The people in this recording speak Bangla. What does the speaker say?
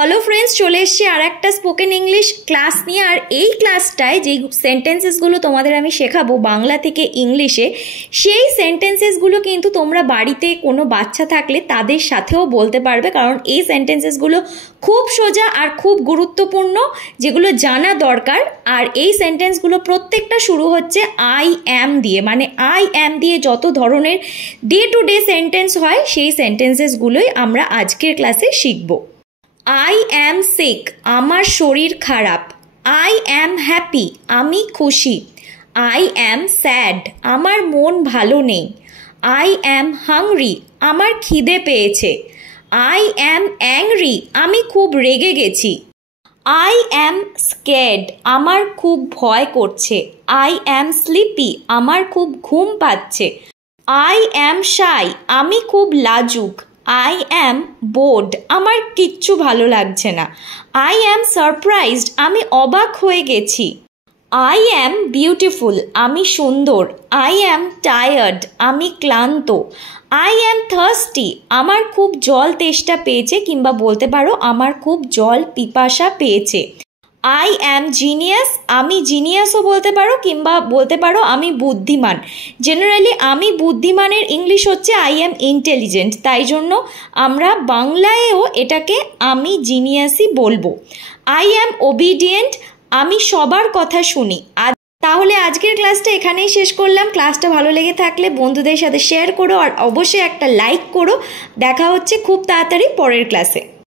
হ্যালো ফ্রেন্ডস, চলে এসেছি আর একটা স্পোকেন ইংলিশ ক্লাস নিয়ে। আর এই ক্লাসটায় যেই সেন্টেন্সেসগুলো তোমাদের আমি শেখাবো বাংলা থেকে ইংলিশে, সেই সেন্টেন্সেসগুলো কিন্তু তোমরা বাড়িতে কোনো বাচ্চা থাকলে তাদের সাথেও বলতে পারবে, কারণ এই সেন্টেন্সেসগুলো খুব সোজা আর খুব গুরুত্বপূর্ণ, যেগুলো জানা দরকার। আর এই সেন্টেন্সগুলো প্রত্যেকটা শুরু হচ্ছে আই অ্যাম দিয়ে, মানে আই অ্যাম দিয়ে যত ধরনের ডে টু ডে সেন্টেন্স হয় সেই সেন্টেন্সেসগুলোই আমরা আজকের ক্লাসে শিখবো। আই অ্যাম সিক, আমার শরীর খারাপ। আই অ্যাম হ্যাপি, আমি খুশি। আই অ্যাম স্যাড, আমার মন ভালো নেই। আই অ্যাম হাংরি, আমার খিদে পেয়েছে। আই অ্যাম অ্যাংরি, আমি খুব রেগে গেছি। আই অ্যাম স্ক্যাড, আমার খুব ভয় করছে। আই অ্যাম স্লিপি, আমার খুব ঘুম পাচ্ছে। আই অ্যাম শাই, আমি খুব লাজুক। আই অ্যাম বোর্ড, আমার কিচ্ছু ভালো লাগছে না। আই অ্যাম সারপ্রাইজড, আমি অবাক হয়ে গেছি। আই অ্যাম বিউটিফুল, আমি সুন্দর। আই অ্যাম টায়ার্ড, আমি ক্লান্ত। আই অ্যাম থার্স্টি, আমার খুব জল তেষ্টা পেয়েছে, কিংবা বলতে পারো আমার খুব জল পিপাসা পেয়েছে। আই অ্যাম জিনিয়াস, আমি জিনিয়াসও বলতে পারো, কিংবা বলতে পারো আমি বুদ্ধিমান। জেনারেলি আমি বুদ্ধিমানের ইংলিশ হচ্ছে আই অ্যাম ইন্টেলিজেন্ট, তাই জন্য আমরা বাংলায়ও এটাকে আমি জিনিয়াসই বলবো। আই অ্যাম ওবিডিয়েন্ট, আমি সবার কথা শুনি। তাহলে আজকের ক্লাসটা এখানেই শেষ করলাম। ক্লাসটা ভালো লেগে থাকলে বন্ধুদের সাথে শেয়ার করো, আর অবশ্যই একটা লাইক করো। দেখা হচ্ছে খুব তাড়াতাড়ি পরের ক্লাসে।